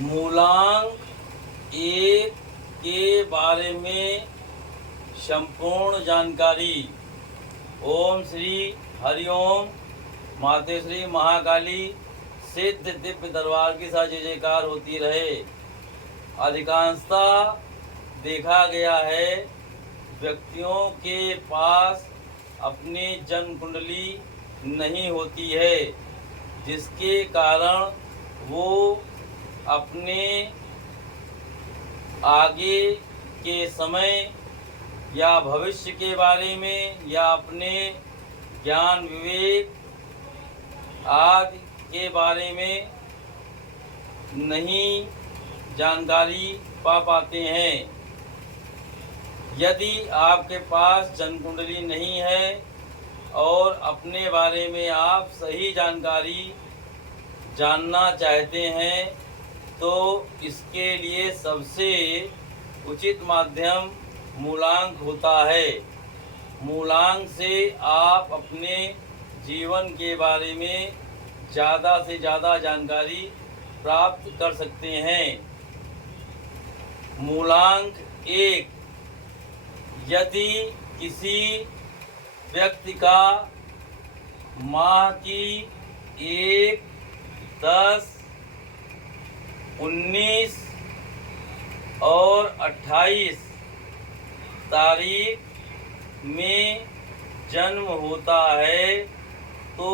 मूलांक 1 के बारे में संपूर्ण जानकारी। ओम श्री हरिओम। माते श्री महाकाली सिद्ध दिव्य दरबार की साथ जय जयकार होती रहे। अधिकांशतः देखा गया है व्यक्तियों के पास अपनी जन्म कुंडली नहीं होती है, जिसके कारण वो अपने आगे के समय या भविष्य के बारे में या अपने ज्ञान विवेक आदि के बारे में नहीं जानकारी पा पाते हैं। यदि आपके पास जन्म कुंडली नहीं है और अपने बारे में आप सही जानकारी जानना चाहते हैं, तो इसके लिए सबसे उचित माध्यम मूलांक होता है। मूलांक से आप अपने जीवन के बारे में ज़्यादा से ज़्यादा जानकारी प्राप्त कर सकते हैं। मूलांक 1, यदि किसी व्यक्ति का माह की 1, 10, 19 और 28 तारीख में जन्म होता है, तो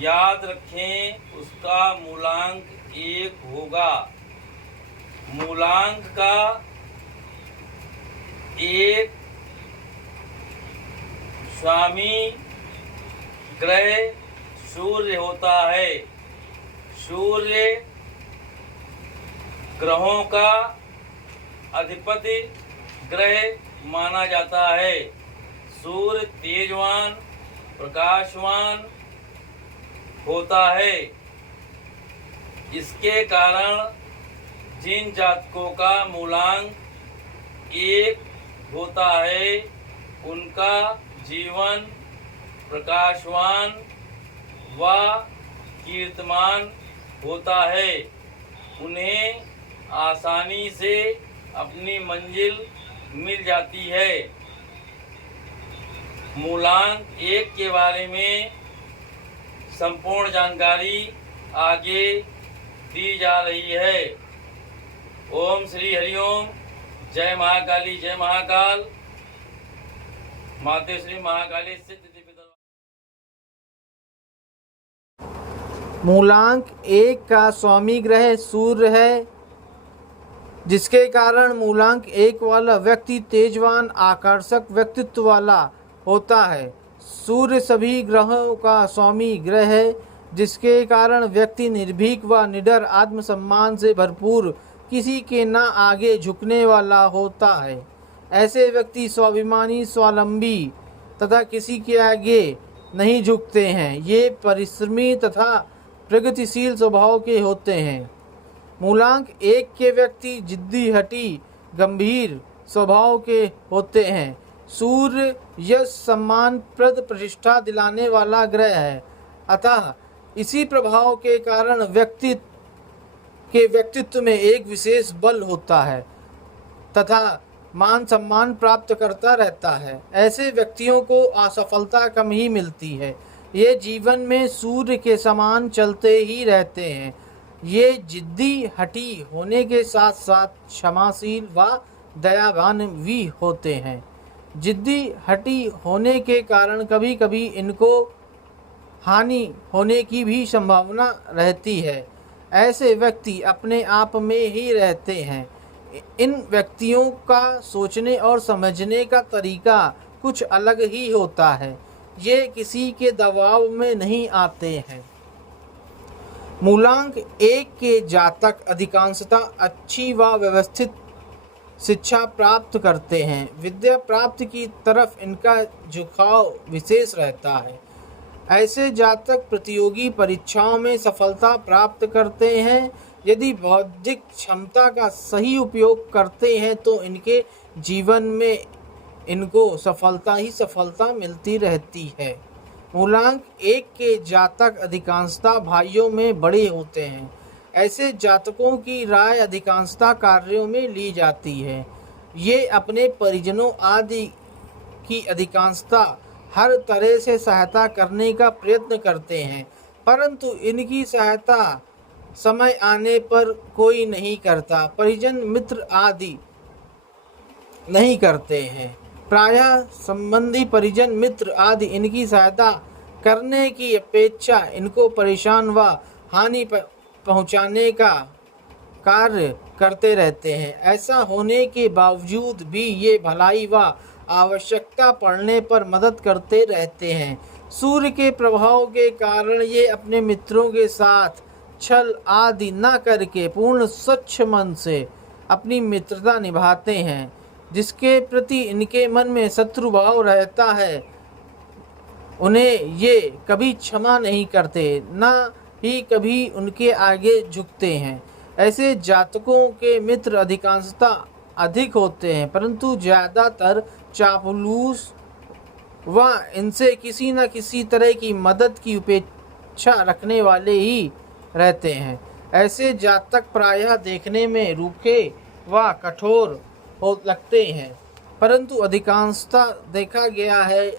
याद रखें उसका मूलांक 1 होगा। मूलांक का 1 स्वामी ग्रह सूर्य होता है। सूर्य ग्रहों का अधिपति ग्रह माना जाता है। सूर्य तेजवान प्रकाशवान होता है। इसके कारण जिन जातकों का मूलांक 1 होता है, उनका जीवन प्रकाशवान व कीर्तिमान होता है। उन्हें आसानी से अपनी मंजिल मिल जाती है। मूलांक 1 के बारे में संपूर्ण जानकारी आगे दी जा रही है। ओम श्री हरिओम। जय महाकाली, जय महाकाल। माते श्री महाकाली सिद्ध दिव्य दरबार। मूलांक 1 का स्वामी ग्रह सूर्य है, जिसके कारण मूलांक 1 वाला व्यक्ति तेजवान आकर्षक व्यक्तित्व वाला होता है। सूर्य सभी ग्रहों का स्वामी ग्रह है, जिसके कारण व्यक्ति निर्भीक व निडर आत्मसम्मान से भरपूर, किसी के ना आगे झुकने वाला होता है। ऐसे व्यक्ति स्वाभिमानी, स्वावलंबी तथा किसी के आगे नहीं झुकते हैं। ये परिश्रमी तथा प्रगतिशील स्वभाव के होते हैं। मूलांक 1 के व्यक्ति जिद्दी, हठी, गंभीर स्वभाव के होते हैं। सूर्य यश, सम्मान, प्रद प्रतिष्ठा दिलाने वाला ग्रह है। अतः इसी प्रभाव के कारण व्यक्तित्व में एक विशेष बल होता है तथा मान सम्मान प्राप्त करता रहता है। ऐसे व्यक्तियों को असफलता कम ही मिलती है। ये जीवन में सूर्य के समान चलते ही रहते हैं। ये जिद्दी, हठी होने के साथ साथ क्षमाशील व दयावान भी होते हैं। जिद्दी, हठी होने के कारण कभी कभी इनको हानि होने की भी संभावना रहती है। ऐसे व्यक्ति अपने आप में ही रहते हैं। इन व्यक्तियों का सोचने और समझने का तरीका कुछ अलग ही होता है। ये किसी के दबाव में नहीं आते हैं। मूलांक 1 के जातक अधिकांशतः अच्छी व व्यवस्थित शिक्षा प्राप्त करते हैं। विद्या प्राप्ति की तरफ इनका झुकाव विशेष रहता है। ऐसे जातक प्रतियोगी परीक्षाओं में सफलता प्राप्त करते हैं। यदि बौद्धिक क्षमता का सही उपयोग करते हैं तो इनके जीवन में इनको सफलता ही सफलता मिलती रहती है। मूलांक 1 के जातक अधिकांशतः भाइयों में बड़े होते हैं। ऐसे जातकों की राय अधिकांशतः कार्यों में ली जाती है। ये अपने परिजनों आदि की अधिकांशतः हर तरह से सहायता करने का प्रयत्न करते हैं, परंतु इनकी सहायता समय आने पर कोई नहीं करता। परिजन मित्र आदि नहीं करते हैं। प्रायः संबंधी परिजन मित्र आदि इनकी सहायता करने की अपेक्षा इनको परेशान व हानि पहुंचाने का कार्य करते रहते हैं। ऐसा होने के बावजूद भी ये भलाई व आवश्यकता पड़ने पर मदद करते रहते हैं। सूर्य के प्रभाव के कारण ये अपने मित्रों के साथ छल आदि न करके पूर्ण स्वच्छ मन से अपनी मित्रता निभाते हैं। जिसके प्रति इनके मन में शत्रु भाव रहता है उन्हें ये कभी क्षमा नहीं करते, न ही कभी उनके आगे झुकते हैं। ऐसे जातकों के मित्र अधिकांशतः अधिक होते हैं, परंतु ज़्यादातर चापलूस व इनसे किसी न किसी तरह की मदद की उपेक्षा रखने वाले ही रहते हैं। ऐसे जातक प्रायः देखने में रूखे व कठोर हो लगते हैं, परंतु अधिकांशतः देखा गया है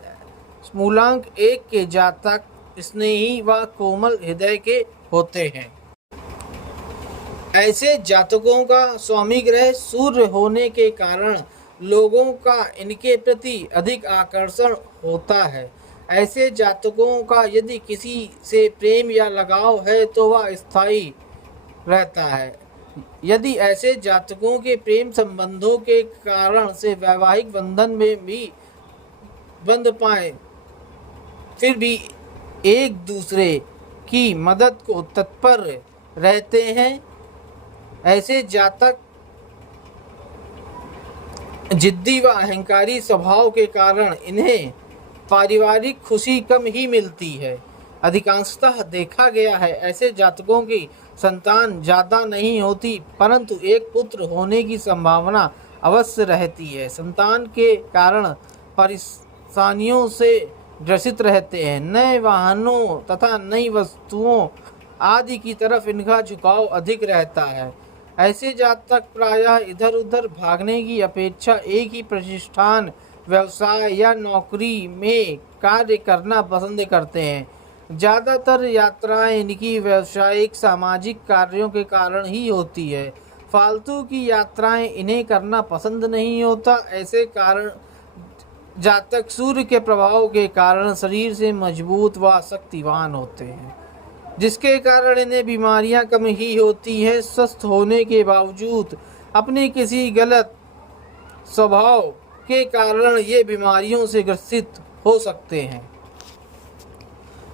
मूलांक 1 के जातक स्नेही व कोमल हृदय के होते हैं। ऐसे जातकों का स्वामी ग्रह सूर्य होने के कारण लोगों का इनके प्रति अधिक आकर्षण होता है। ऐसे जातकों का यदि किसी से प्रेम या लगाव है तो वह स्थायी रहता है। यदि ऐसे जातकों के प्रेम संबंधों के कारण से वैवाहिक बंधन में भी बंध पाए, फिर भी एक दूसरे की मदद को तत्पर रहते हैं। ऐसे जातक जिद्दी व अहंकारी स्वभाव के कारण इन्हें पारिवारिक खुशी कम ही मिलती है। अधिकांशतः देखा गया है ऐसे जातकों की संतान ज़्यादा नहीं होती, परंतु एक पुत्र होने की संभावना अवश्य रहती है। संतान के कारण परेशानियों से ग्रसित रहते हैं। नए वाहनों तथा नई वस्तुओं आदि की तरफ इनका झुकाव अधिक रहता है। ऐसे जातक प्रायः इधर उधर भागने की अपेक्षा एक ही प्रतिष्ठान, व्यवसाय या नौकरी में कार्य करना पसंद करते हैं। ज़्यादातर यात्राएं इनकी व्यावसायिक सामाजिक कार्यों के कारण ही होती है। फालतू की यात्राएं इन्हें करना पसंद नहीं होता। ऐसे कारण जातक सूर्य के प्रभाव के कारण शरीर से मजबूत व शक्तिवान होते हैं, जिसके कारण इन्हें बीमारियां कम ही होती हैं। स्वस्थ होने के बावजूद अपने किसी गलत स्वभाव के कारण ये बीमारियों से ग्रसित हो सकते हैं।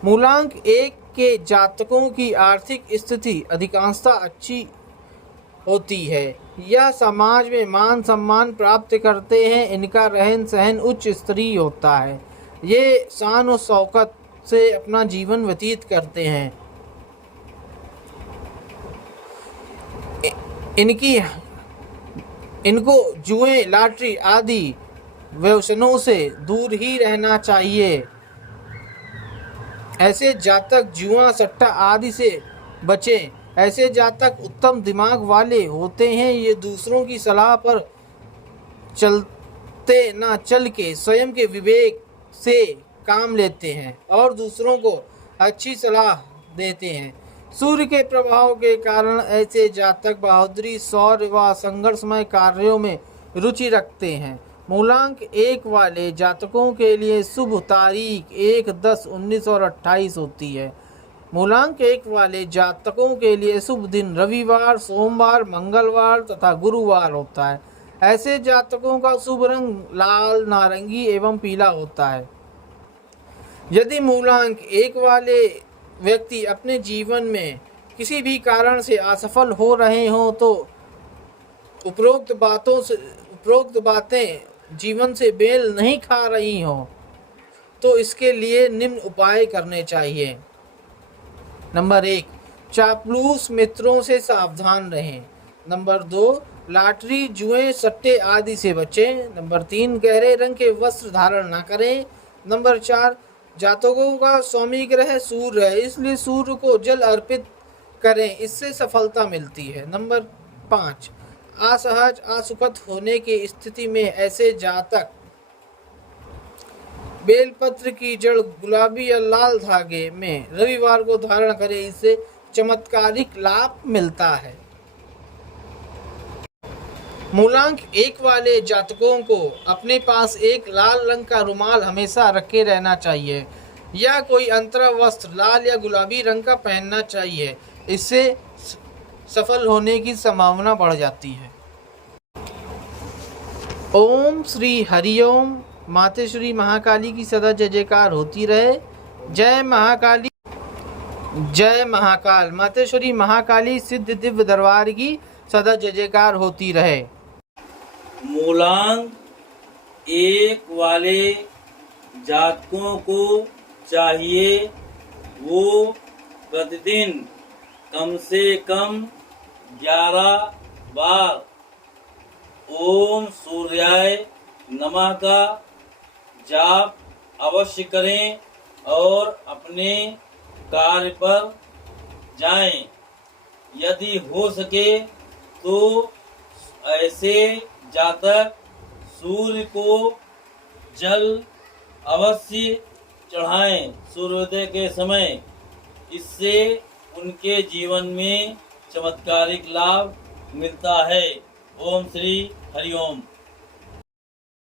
मूलांक 1 के जातकों की आर्थिक स्थिति अधिकांशतः अच्छी होती है। यह समाज में मान सम्मान प्राप्त करते हैं। इनका रहन सहन उच्च स्तरीय होता है। ये शान और शौकत से अपना जीवन व्यतीत करते हैं। इनको जुए, लॉटरी आदि व्यसनों से दूर ही रहना चाहिए। ऐसे जातक जुआ, सट्टा आदि से बचें। ऐसे जातक उत्तम दिमाग वाले होते हैं। ये दूसरों की सलाह पर चलते न चल के स्वयं के विवेक से काम लेते हैं और दूसरों को अच्छी सलाह देते हैं। सूर्य के प्रभाव के कारण ऐसे जातक बहादुरी, शौर्य व संघर्षमय कार्यों में रुचि रखते हैं। मूलांक 1 वाले जातकों के लिए शुभ तारीख 1, 10, 19 और 28 होती है। मूलांक 1 वाले जातकों के लिए शुभ दिन रविवार, सोमवार, मंगलवार तथा गुरुवार होता है। ऐसे जातकों का शुभ रंग लाल, नारंगी एवं पीला होता है। यदि मूलांक 1 वाले व्यक्ति अपने जीवन में किसी भी कारण से असफल हो रहे हों तो उपरोक्त बातें जीवन से मेल नहीं खा रही हों तो इसके लिए निम्न उपाय करने चाहिए। नंबर 1, चापलूस मित्रों से सावधान रहें। नंबर 2, लॉटरी, जुए, सट्टे आदि से बचें। नंबर 3, गहरे रंग के वस्त्र धारण न करें। नंबर 4, जातकों का स्वामी ग्रह सूर्य है, इसलिए सूर्य को जल अर्पित करें, इससे सफलता मिलती है। नंबर 5, असहज असुखद होने की स्थिति में ऐसे जातक बेलपत्र की जड़ गुलाबी या लाल धागे में रविवार को धारण करें, इससे चमत्कारिक लाभ मिलता है। मूलांक 1 वाले जातकों को अपने पास एक लाल रंग का रुमाल हमेशा रखे रहना चाहिए या कोई अंतरा वस्त्र लाल या गुलाबी रंग का पहनना चाहिए, इससे सफल होने की संभावना बढ़ जाती है। ओम श्री हरिओम। मातेश्वरी महाकाली की सदा जय जयकार होती रहे। जय महाकाली, जय महाकाल। मातेश्वरी महाकाली सिद्ध दिव्य दरबार की सदा जय जयकार होती रहे। मूलांक 1 वाले जातकों को चाहिए वो प्रतिदिन कम से कम 11 बार ओम सूर्याय नमः का जाप अवश्य करें और अपने कार्य पर जाएं। यदि हो सके तो ऐसे जातक सूर्य को जल अवश्य चढ़ाएं सूर्योदय के समय, इससे उनके जीवन में चमत्कारिक लाभ मिलता है। ओम श्री हरिओम।